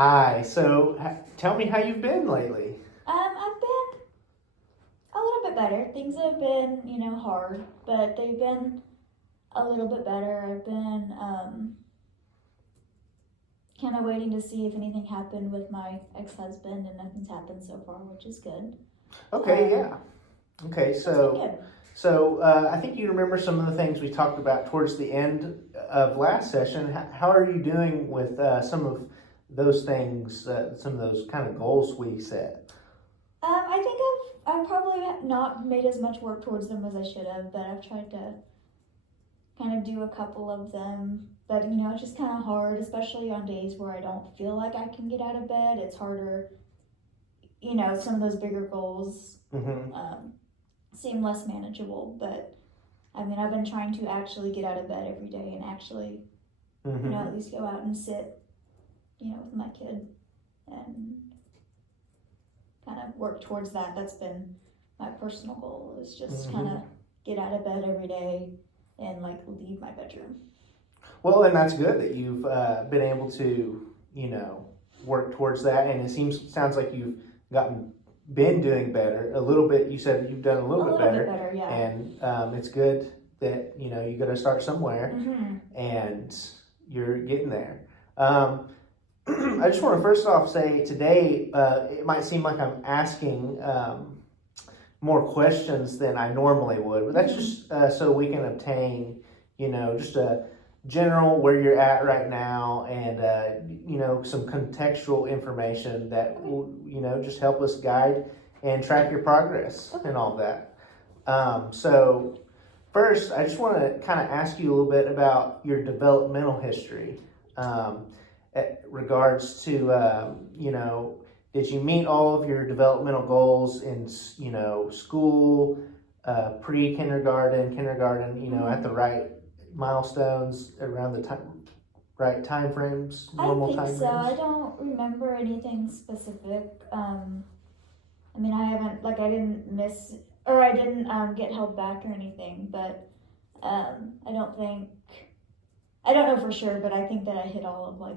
Hi. So, tell me how you've been lately. I've been a little bit better. Things have been, hard, but they've been a little bit better. I've been kind of waiting to see if anything happened with my ex-husband, and nothing's happened so far, which is good. Okay, Um, yeah. Okay, it's been good. I think you remember some of the things we talked about towards the end of last session. How are you doing with some of those things, some of those kind of goals we set? I think I've probably not made as much work towards them as I should have, but I've tried to kind of do a couple of them. But it's just kind of hard, especially on days where I don't feel like I can get out of bed. It's harder. Some of those bigger goals Mm-hmm. seem less manageable. But I mean, I've been trying to actually get out of bed every day and actually, Mm-hmm. at least go out and sit, with my kid and kind of work towards that. That's been my personal goal, is just kind Mm-hmm. of get out of bed every day and like leave my bedroom. Well, and that's good that you've been able to, work towards that. And it sounds like you've been doing better a little bit. You said you've done a A little bit little bit better, better, yeah. and it's good that you got to start somewhere, Mm-hmm. and you're getting there. I just want to first off say today it might seem like I'm asking more questions than I normally would, but that's just so we can obtain, just a general where you're at right now, and some contextual information that will, just help us guide and track your progress and all that. So first, I just want to kind of ask you a little bit about your developmental history, regards to, did you meet all of your developmental goals in, school, pre-kindergarten, kindergarten, at the right milestones around the right time frames, I normal think time so. I frames? don't remember anything specific. I mean, I haven't, like, I didn't miss, or I didn't get held back or anything, but I don't think, I don't know for sure, but I think that I hit all of, like,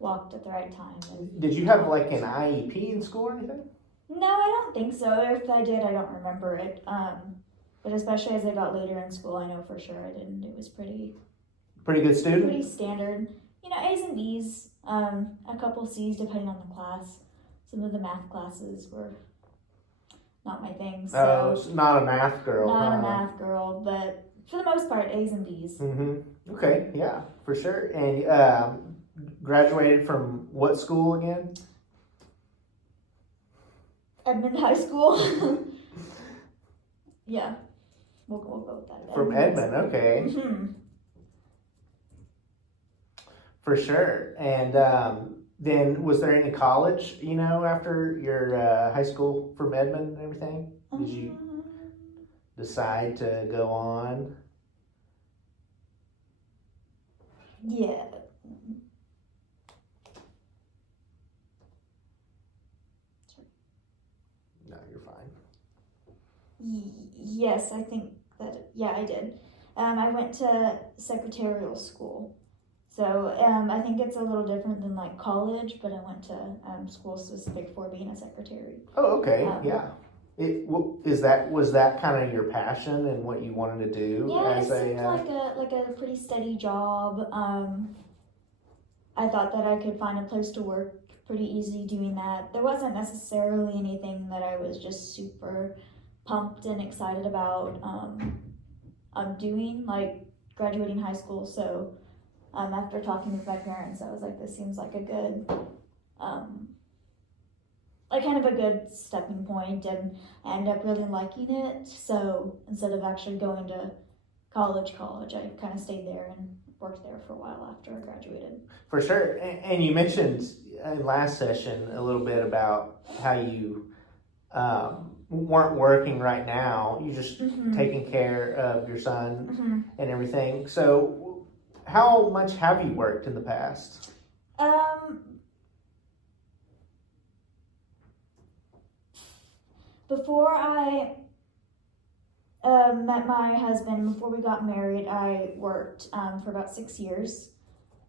walked at the right time. And Did you have like an IEP in school or anything? no, I don't think so. If I did, I don't remember it. But especially as I got later in school, I know for sure I didn't. It was pretty Pretty good pretty student? standard. A's and B's, a couple C's depending on the class. Some of the math classes were not my thing, Oh, so it's not a math girl, not a huh? math girl. But for the most part, A's and B's. Mm-hmm. Okay, yeah, for sure. And graduated from what school again? Edmond High School. Yeah, we'll go with that. From Edmond, okay, Mm-hmm. for sure. And then was there any college, after your high school from Edmond and everything? Did you decide to go on? Yeah. No, you're fine. Yes, I think that, yeah, I did. I went to secretarial school. So I think it's a little different than like college, but I went to school specific for being a secretary. Oh, okay, Um, yeah. Was that kind of your passion and what you wanted to do yeah, it as seemed a? like a pretty steady job. I thought that I could find a place to work pretty easy doing that. There wasn't necessarily anything that I was just super pumped and excited about doing, like graduating high school. So after talking with my parents, I was like, this seems like a good, like kind of a good stepping point, and I ended up really liking it. So instead of actually going to college, I kind of stayed there and worked there for a while after I graduated. For sure. And you mentioned in last session a little bit about how you weren't working right now. You just taking care of your son and everything. So, how much have you worked in the past? Before I met my husband, before we got married, I worked for about 6 years.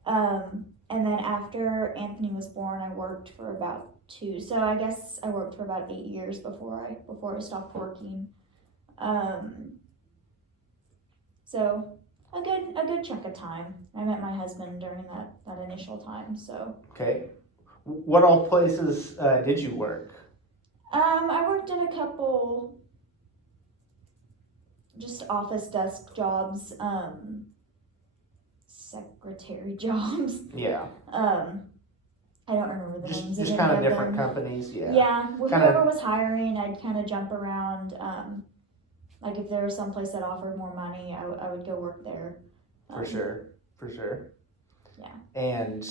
And then after Anthony was born, I worked for about 2. So I guess I worked for about 8 years before I stopped working. So a good chunk of time. I met my husband during that initial time. So Okay. What all places did you work? I worked in a couple just office desk jobs, secretary jobs. Yeah. I don't remember the names Just of kind of any different them. companies. Yeah. Yeah, well, Kinda- whoever was hiring, I'd kind of jump around. Like if there was some place that offered more money, I would go work there. For sure. Yeah. And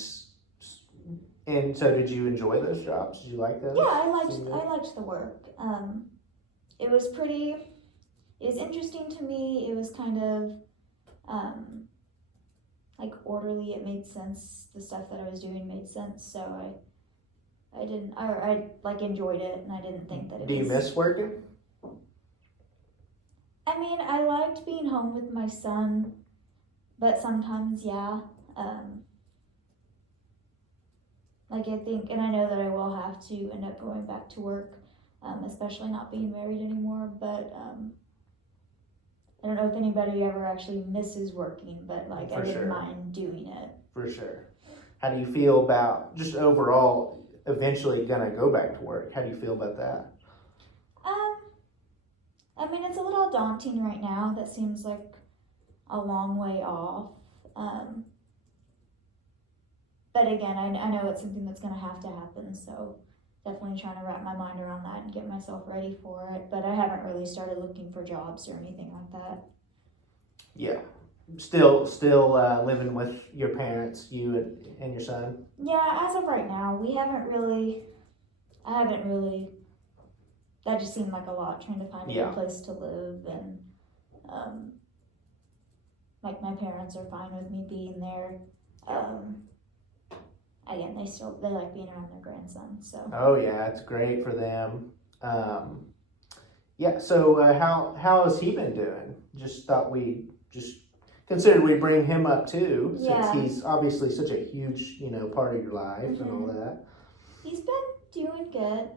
so, did you enjoy those jobs? Did you like those? Yeah, I liked the work. It was interesting to me. It was kind of like orderly. It made sense. The stuff that I was doing made sense. So I like enjoyed it, and I didn't think that it Do you was. miss working? I mean, I liked being home with my son, but sometimes, yeah. Like I think, and I know that I will have to end up going back to work, especially not being married anymore. But I don't know if anybody ever actually misses working, but like I didn't mind doing it. For sure. How do you feel about just overall eventually gonna go back to work? How do you feel about that? I mean, it's a little daunting right now. That seems like a long way off. But again, I know it's something that's going to have to happen. So definitely trying to wrap my mind around that and get myself ready for it. But I haven't really started looking for jobs or anything like that. Yeah. Still living with your parents, you and your son? Yeah, as of right now, I haven't really, that just seemed like a lot, trying to find a good place to live, and like my parents are fine with me being there. Again, they like being around their grandson, so. Oh yeah, it's great for them. Yeah, so how has he been doing? Just thought we just considered we'd bring him up too, since he's obviously such a huge, part of your life and all that. He's been doing good.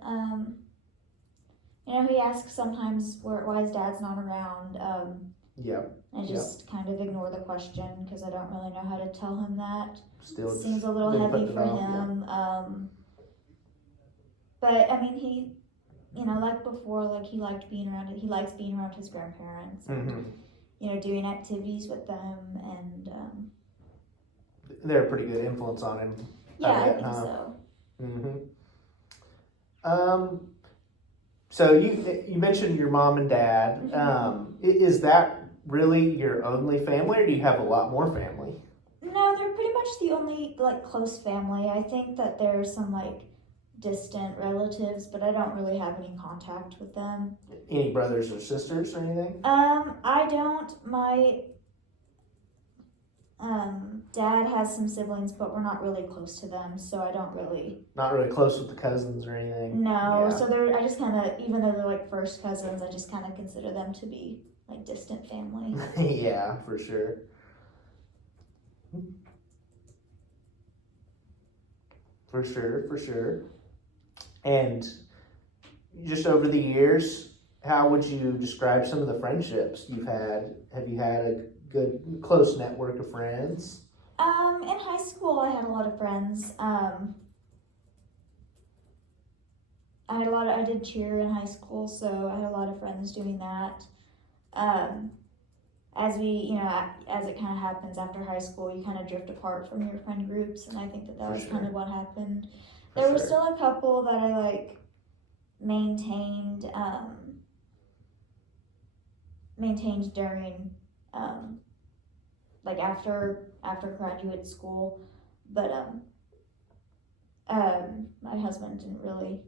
He asks sometimes why his dad's not around. I just kind of ignore the question because I don't really know how to tell him that. Still seems a little heavy for him. But I mean, he, like before, like he likes being around his grandparents. And, doing activities with them, and they're a pretty good influence on him. Yeah, I think so. So you mentioned your mom and dad. Is that really your only family, or do you have a lot more family? No, they're pretty much the only close family. I think that there's some distant relatives, but I don't really have any contact with them. Any brothers or sisters or anything? I don't. My dad has some siblings, but we're not really close to them, so I don't really. Not really close with the cousins or anything? No, so I just kind of, even though they're first cousins, I just kind of consider them to be distant family. Yeah, for sure. For sure. And just over the years, how would you describe some of the friendships you've had? Have you had a good, close network of friends? In high school, I had a lot of friends. I did cheer in high school, so I had a lot of friends doing that. As it kind of happens after high school, you kind of drift apart from your friend groups, and I think that was kind of what happened. There were still a couple that I maintained during after graduate school, but my husband didn't really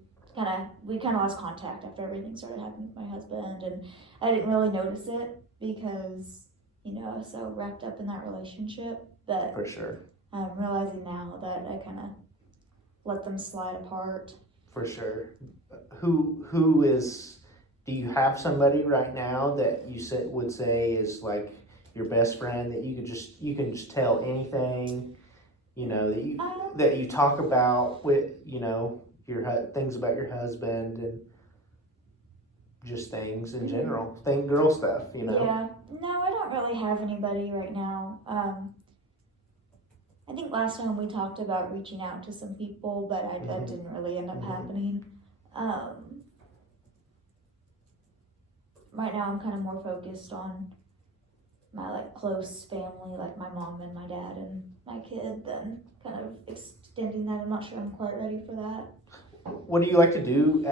we kind of lost contact after everything started happening with my husband, and I didn't really notice it because I was so wrapped up in that relationship. But for sure, I'm realizing now that I kind of let them slide apart. For sure. Who is? Do you have somebody right now that you would say is your best friend that you can just tell anything, you know, that you talk about with, you know, things about your husband and just things in general, girl stuff, you know. Yeah, no, I don't really have anybody right now. I think last time we talked about reaching out to some people, but that didn't really end up happening. Right now I'm kind of more focused on my like close family, like my mom and my dad and my kid, than kind of extending that. I'm not sure I'm quite ready for that. What do you like to do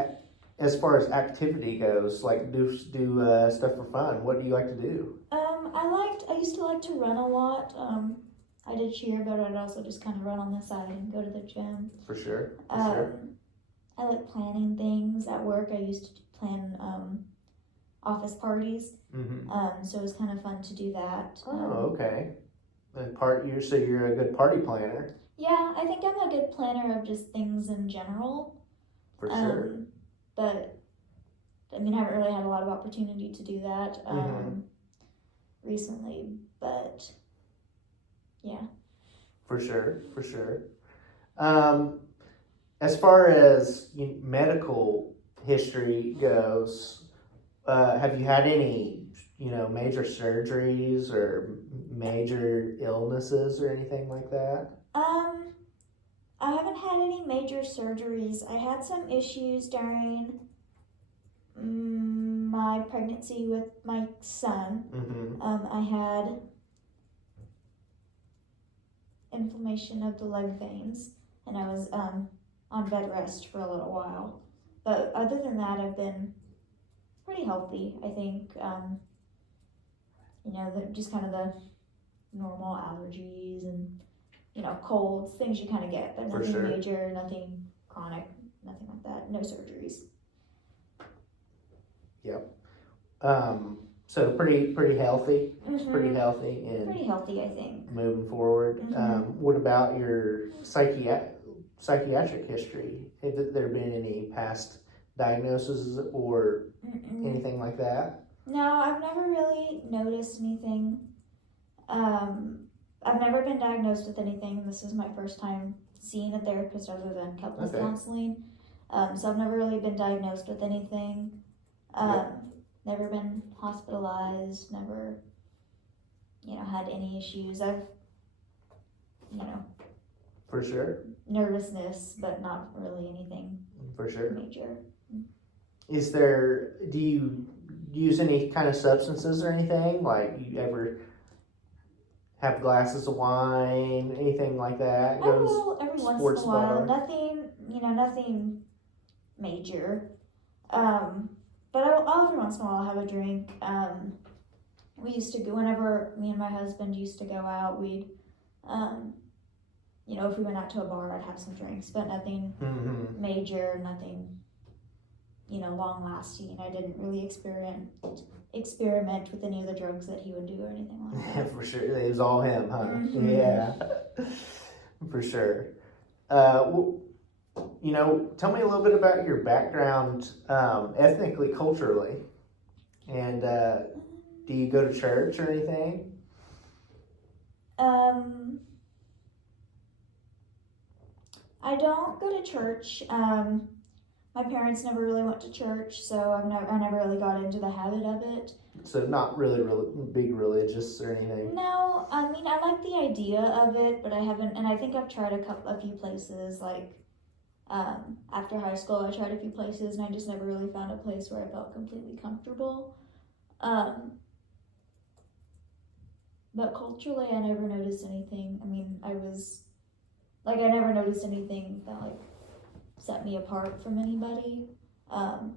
as far as activity goes? Like do stuff for fun. What do you like to do? I used to like to run a lot. I did cheer, but I'd also just kind of run on the side and go to the gym. For sure. I like planning things at work. I used to plan office parties. So it was kind of fun to do that. Oh, okay. So you're a good party planner. Yeah, I think I'm a good planner of just things in general. For sure. But I mean, I haven't really had a lot of opportunity to do that recently. But yeah. For sure. As far as medical history goes, have you had any, major surgeries or major illnesses or anything like that? I haven't had any major surgeries. I had some issues during my pregnancy with my son. I had inflammation of the leg veins, and I was on bed rest for a little while. But other than that, I've been pretty healthy, I think. Just kind of the normal allergies and, colds, things you kind of get, but nothing major, nothing chronic, nothing like that, no surgeries. Yep. So pretty healthy, pretty healthy, and pretty healthy, I think. Moving forward. What about your psychiatric history? Have there been any past diagnoses or anything like that? No, I've never really noticed anything. I've never been diagnosed with anything. This is my first time seeing a therapist other than couples counseling. So I've never really been diagnosed with anything. Never been hospitalized, never, had any issues. I've, For sure. nervousness, but not really anything For sure. major. Do you use any kind of substances or anything? Like, you ever have glasses of wine, anything like that? I will every once in a while. Nothing major. But I'll every once in a while have a drink. We used to go, whenever me and my husband used to go out, we'd, if we went out to a bar, I'd have some drinks, but nothing major, nothing, long lasting. I didn't really experiment with any of the drugs that he would do or anything like that. For sure. It was all him, huh? Yeah. For sure. Tell me a little bit about your background ethnically, culturally. And do you go to church or anything? I don't go to church. My parents never really went to church, so I never really got into the habit of it. So not really big religious or anything? No, I mean, I like the idea of it, but I haven't, and I think I've tried a few places, like, after high school, I tried a few places, and I just never really found a place where I felt completely comfortable. But culturally, I never noticed anything. I mean, I never noticed anything that, set me apart from anybody. So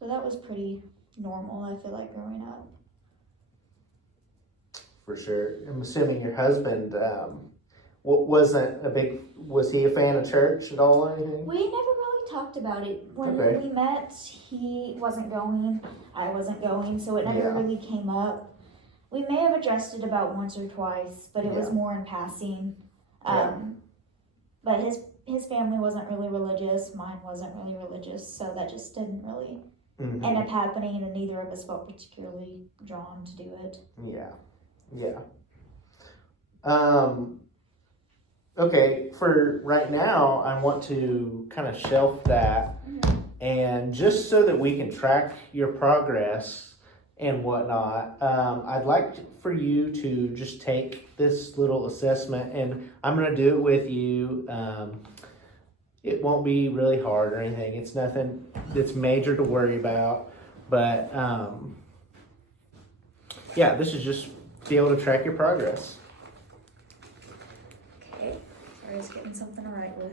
that was pretty normal, I feel like, growing up. For sure. I'm assuming your husband was he a fan of church at all or anything? We never really talked about it. When we met, he wasn't going, I wasn't going, so it never really came up. We may have addressed it about once or twice, but it was more in passing. But his family wasn't really religious, mine wasn't really religious, so that just didn't really end up happening, and neither of us felt particularly drawn to do it. Yeah. Okay, for right now, I want to kind of shelf that, and just so that we can track your progress and whatnot, I'd like for you to just take this little assessment, and I'm going to do it with you. It won't be really hard or anything. It's nothing that's major to worry about, but yeah, this is just to be able to track your progress. Okay. Sorry, I was getting something to write with.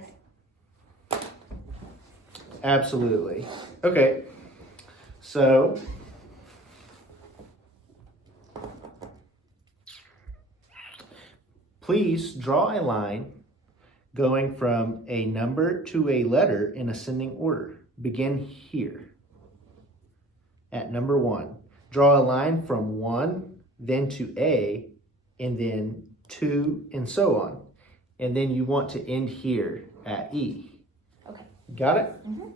Absolutely. Okay. So please draw a line going from a number to a letter in ascending order. Begin here at number 1. Draw a line from 1, then to A, and then 2, and so on. And then you want to end here at E. Okay. Got it? Mm-hmm.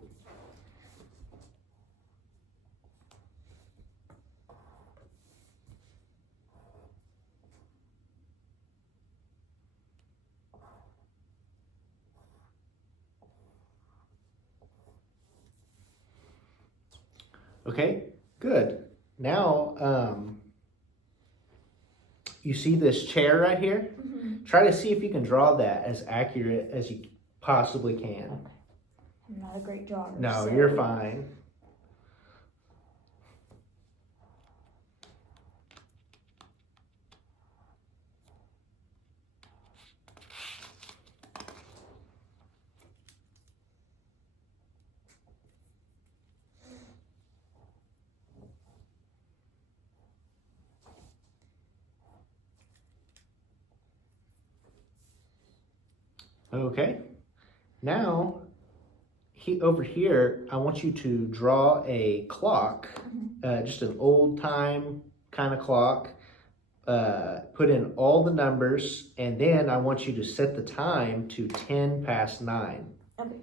Okay, good. Now, you see this chair right here? Mm-hmm. Try to see if you can draw that as accurate as you possibly can. Okay. I'm not a great drawer. No, so. you're fine. Okay. Now, over here, I want you to draw a clock, just an old time kind of clock. Put in all the numbers, and then I want you to set the time to 10 past 9. Okay.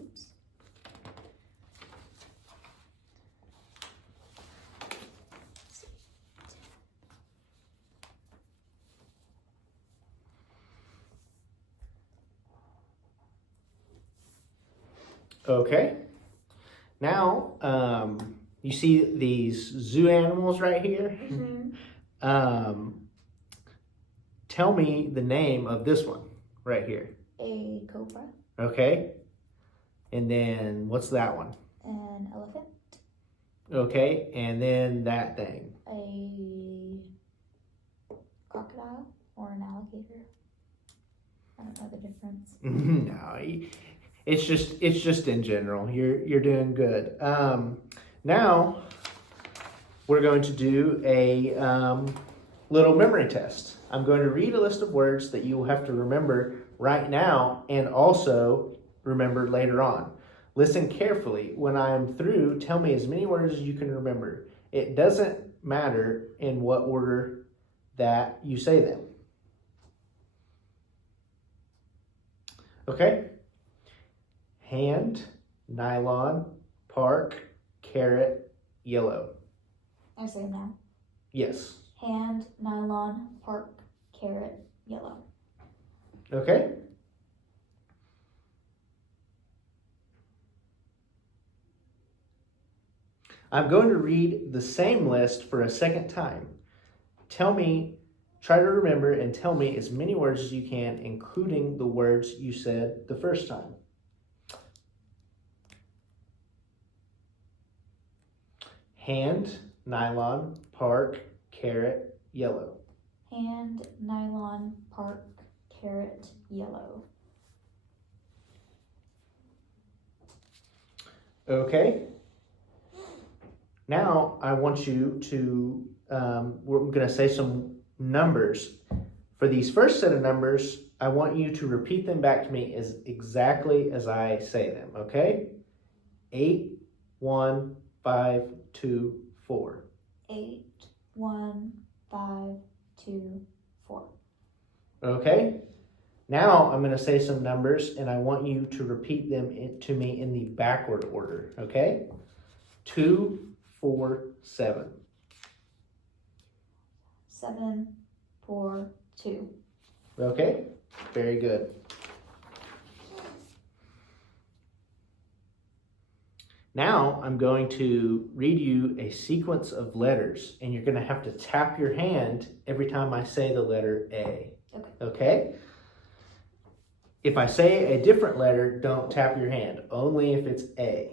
Oops. Okay. Now, you see these zoo animals right here? Mm-hmm. Tell me the name of this one right here. A cobra. Okay. And then what's that one? An elephant. Okay. And then that thing. A crocodile or an alligator. I don't know the difference. No, it's just in general. You're doing good. Now we're going to do a little memory test. I'm going to read a list of words that you will have to remember right now and also remember later on. Listen carefully. When I'm through, tell me as many words as you can remember. It doesn't matter in what order that you say them. Okay? Hand, nylon, park, carrot, yellow. I say now. Yes. Hand, nylon, park, carrot, yellow. Okay. I'm going to read the same list for a second time. Try to remember and tell me as many words as you can, including the words you said the first time. Hand, nylon, park, carrot, yellow. Hand, nylon, park, carrot, yellow. Okay. Now I want you to, we're going to say some numbers. For these first set of numbers, I want you to repeat them back to me as exactly as I say them, okay? 8, 1, 5, 2, 4. 8, 1, 5, 2, 4. Okay. Now I'm going to say some numbers and I want you to repeat them to me in the backward order. Okay? 2, 4, 7. 7, 4, 2. Okay? Very good. Now I'm going to read you a sequence of letters and you're going to have to tap your hand every time I say the letter A. Okay. Okay? If I say a different letter, don't tap your hand. Only if it's A.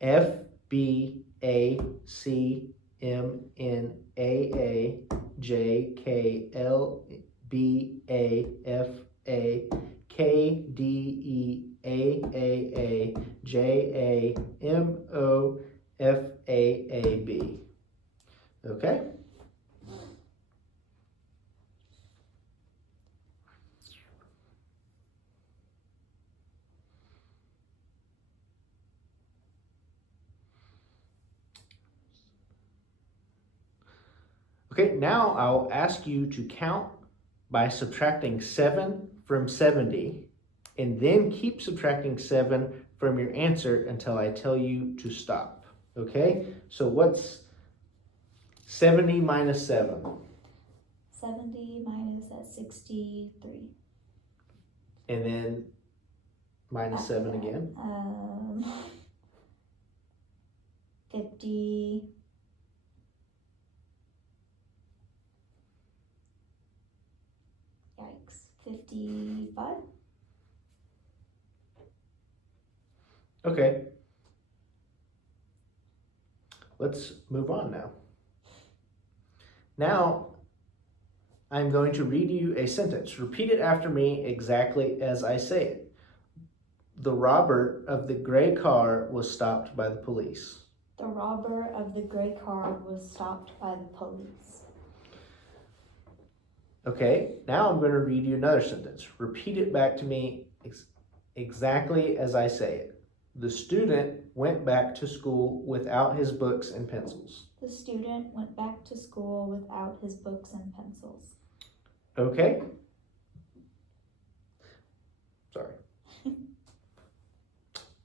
F, B, A, C, M, N, A, J, K, L, B, A, F, A, K, D, E, A, J, A, M, O, F, A, B. Okay? Okay, now I'll ask you to count by subtracting 7 from 70 and then keep subtracting 7 from your answer until I tell you to stop. Okay, so what's 70 minus 7? 70 minus that 63. And then minus 7 again. 50. Yikes. 55. Okay. Let's move on now. Now, I'm going to read you a sentence. Repeat it after me exactly as I say it. The robber of the gray car was stopped by the police. The robber of the gray car was stopped by the police. Okay, now I'm going to read you another sentence. Repeat it back to me exactly as I say it. The student went back to school without his books and pencils. The student went back to school without his books and pencils. Okay. Sorry.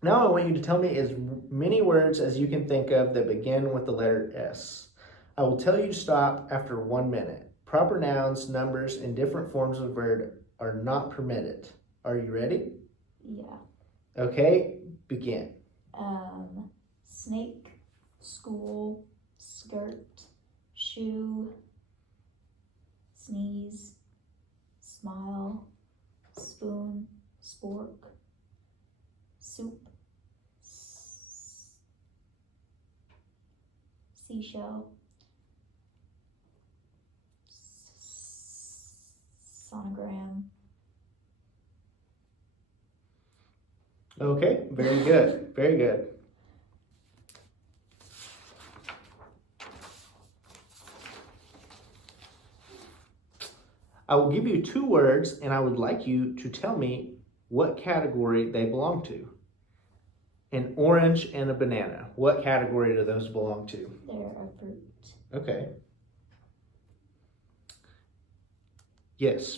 Now I want you to tell me as many words as you can think of that begin with the letter S. I will tell you to stop after 1 minute. Proper nouns, numbers, and different forms of verb are not permitted. Are you ready? Yeah. Okay, begin. Snake, school, skirt, shoe, sneeze, smile, spoon, spork, soup, seashell, sonogram. Okay, very good, very good. I will give you 2 words and I would like you to tell me what category they belong to. An orange and a banana. What category do those belong to? They're a fruit. Okay. Yes,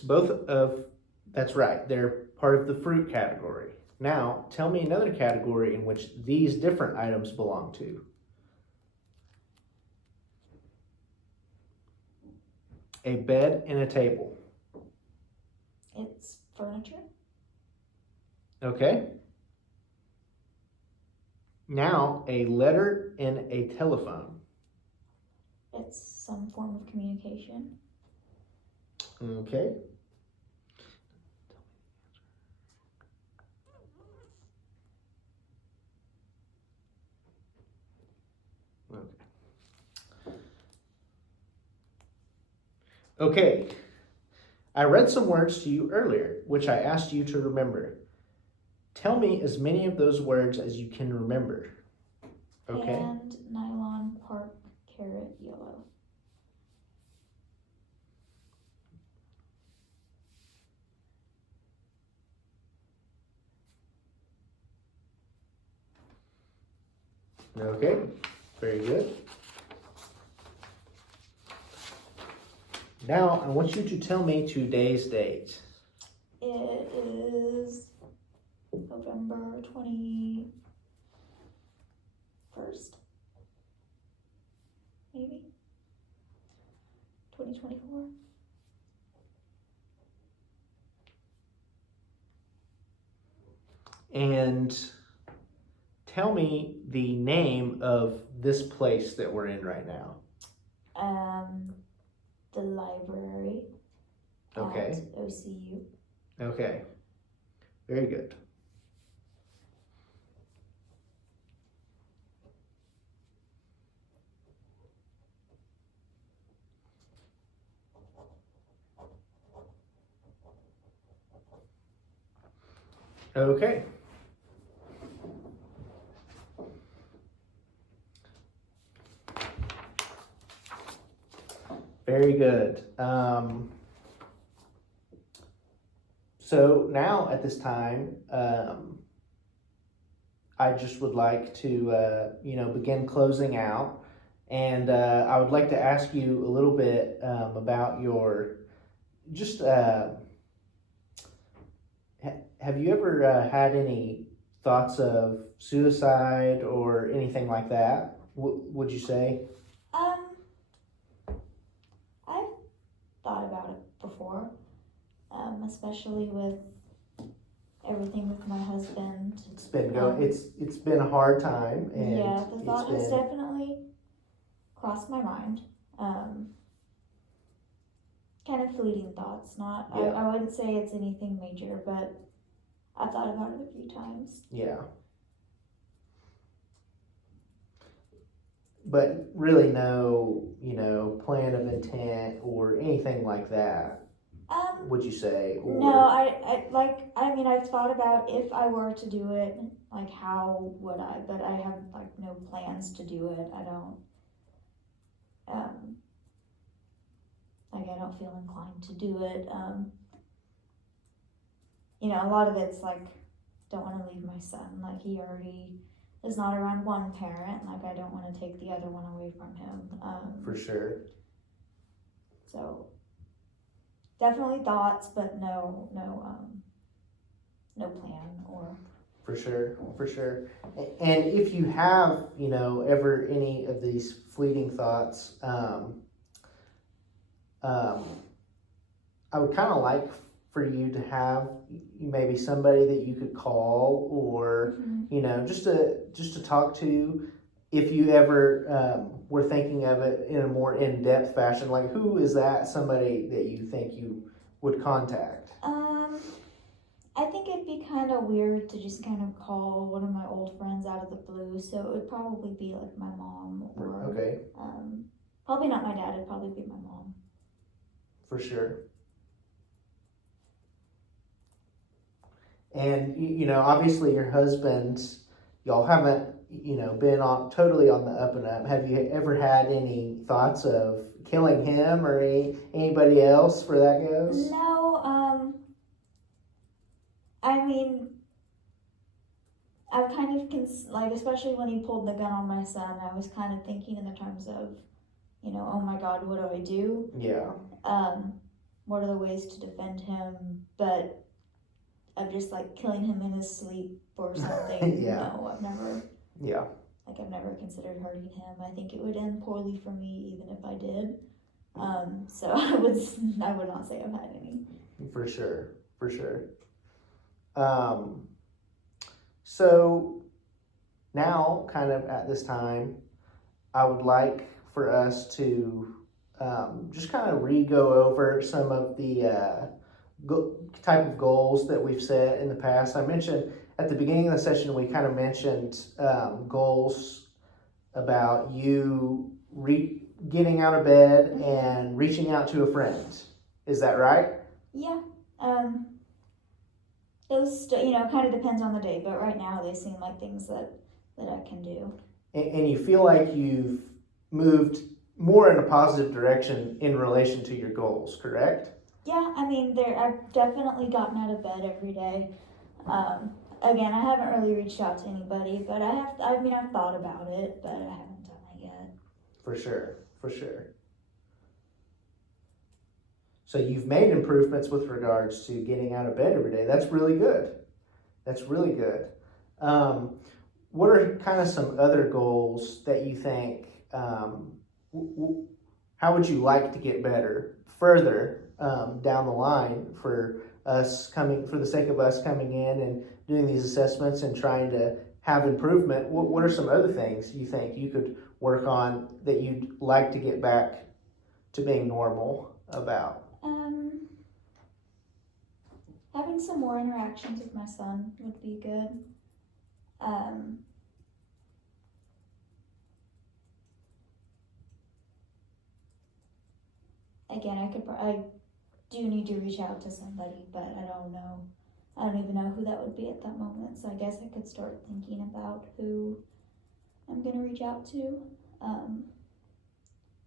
that's right. They're part of the fruit category. Now, tell me another category in which these different items belong to. A bed and a table. It's furniture. Okay. Now, a letter and a telephone. It's some form of communication. Okay. Okay. I read some words to you earlier, which I asked you to remember. Tell me as many of those words as you can remember. Okay. And nylon, park, carrot, yellow. Okay. Very good. Now, I want you to tell me today's date. It is November 21st, maybe? 2024? And tell me the name of this place that we're in right now. The library Okay. at OCU. Okay. Very good. Okay. Very good. So now at this time, I just would like to, begin closing out. And I would like to ask you a little bit about your, just, have you ever had any thoughts of suicide or anything like that? Would you say? I've thought about it before, especially with everything with my husband. It's been it's been a hard time, and yeah, the thought has definitely crossed my mind. Kind of fleeting thoughts. Not, Yeah. I wouldn't say it's anything major, but I've thought about it a few times. Yeah. But really no, plan of intent or anything like that, would you say? Or... No, I've thought about if I were to do it, like how would I, but I have like no plans to do it. I don't, I don't feel inclined to do it. A lot of it's like, don't want to leave my son. Like he already is not around one parent. Like I don't want to take the other one away from him. For sure. So definitely thoughts, but no plan or. For sure. And if you have, ever any of these fleeting thoughts, I would kind of like for you to have maybe somebody that you could call or, just to talk to if you ever were thinking of it in a more in-depth fashion. Like, who is that somebody that you think you would contact? I think it'd be kind of weird to just kind of call one of my old friends out of the blue, so it would probably be like my mom or okay. Probably not my dad, it'd probably be my mom. For sure. And obviously your husband, y'all haven't been totally on the up and up. Have you ever had any thoughts of killing him or anybody else for that goes? No, I've kind of especially when he pulled the gun on my son, I was kind of thinking in the terms of, oh my God, what do I do? Yeah. What are the ways to defend him? But of just like killing him in his sleep or something. Yeah. No, I've never. Yeah. I've never considered hurting him. I think it would end poorly for me even if I did. So I would not say I've had any. For sure. So now, kind of at this time, I would like for us to just kind of go over some of the type of goals that we've set in the past. I mentioned at the beginning of the session, we kind of mentioned goals about you getting out of bed and reaching out to a friend. Is that right? Yeah. Those, kind of depends on the day, but right now they seem like things that I can do. And you feel like you've moved more in a positive direction in relation to your goals, correct? Yeah, I've definitely gotten out of bed every day. Again, I haven't really reached out to anybody, but I've thought about it, but I haven't done it yet. For sure. So you've made improvements with regards to getting out of bed every day. That's really good. That's really good. What are kind of some other goals that you think, how would you like to get better further down the line for the sake of us coming in and doing these assessments and trying to have improvement? What are some other things you think you could work on that you'd like to get back to being normal about? Having some more interactions with my son would be good. Again, I do need to reach out to somebody, but I don't know. I don't even know who that would be at that moment. So I guess I could start thinking about who I'm gonna reach out to.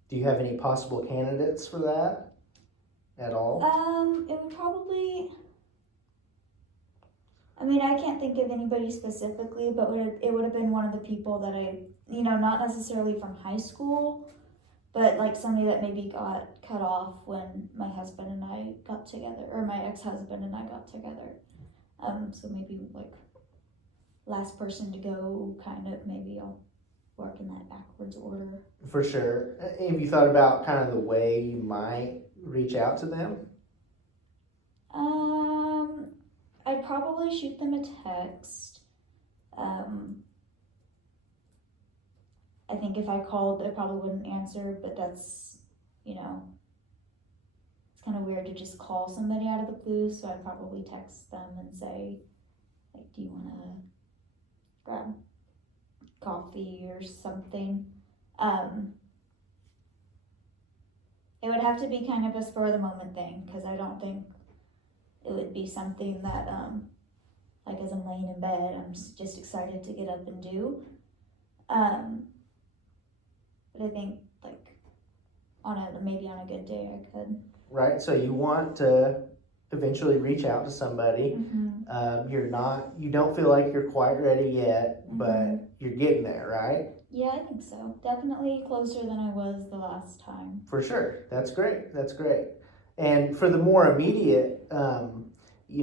Do you have any possible candidates for that at all? It would probably. I mean, I can't think of anybody specifically, but it would have been one of the people that not necessarily from high school, but like somebody that maybe got cut off when my husband and I got together, or my ex-husband and I got together. So maybe like last person to go, kind of, maybe I'll work in that backwards order. For sure. Have you thought about kind of the way you might reach out to them? I'd probably shoot them a text. I think if I called, they probably wouldn't answer, but that's, it's kind of weird to just call somebody out of the blue, so I'd probably text them and say, like, do you want to grab coffee or something? It would have to be kind of a spur of the moment thing, because I don't think it would be something that, like as I'm laying in bed, I'm just excited to get up and do. But I think like maybe on a good day I could. Right. So you want to eventually reach out to somebody. Mm-hmm. You don't feel like you're quite ready yet, Mm-hmm. but you're getting there, right? Yeah, I think so. Definitely closer than I was the last time. For sure. That's great. That's great. And for the more immediate,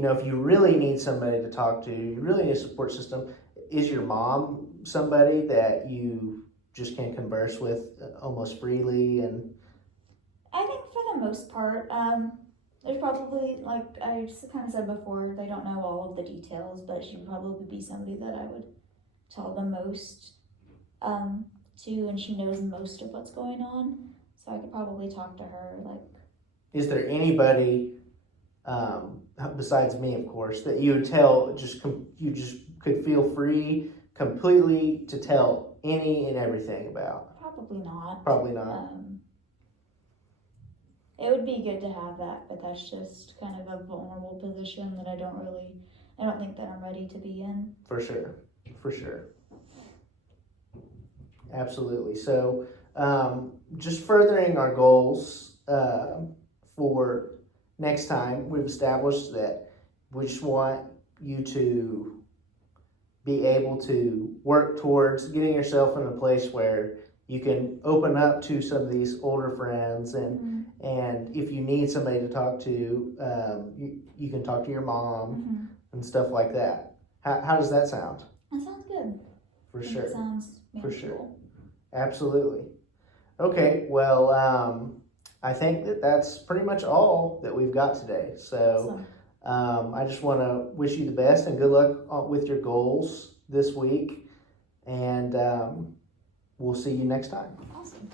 if you really need somebody to talk to, you really need a support system. Is your mom somebody that you just can converse with almost freely? And I think for the most part, there's probably, like I just kind of said before, they don't know all of the details, but she would probably be somebody that I would tell the most to, and she knows most of what's going on, so I could probably talk to her. Like, is there anybody besides me, of course, that you would tell, you just could feel free completely to tell any and everything about? Probably not. Probably not. It would be good to have that, but that's just kind of a vulnerable position that I don't think that I'm ready to be in. For sure. Absolutely. So, just furthering our goals for next time, we've established that we just want you to be able to work towards getting yourself in a place where you can open up to some of these older friends, and if you need somebody to talk to, you can talk to your mom and stuff like that. How does that sound? That sounds good. For sure. It sounds manageable. For sure. Absolutely. Okay, well, I think that's pretty much all that we've got today. So I just want to wish you the best and good luck with your goals this week. And we'll see you next time. Awesome.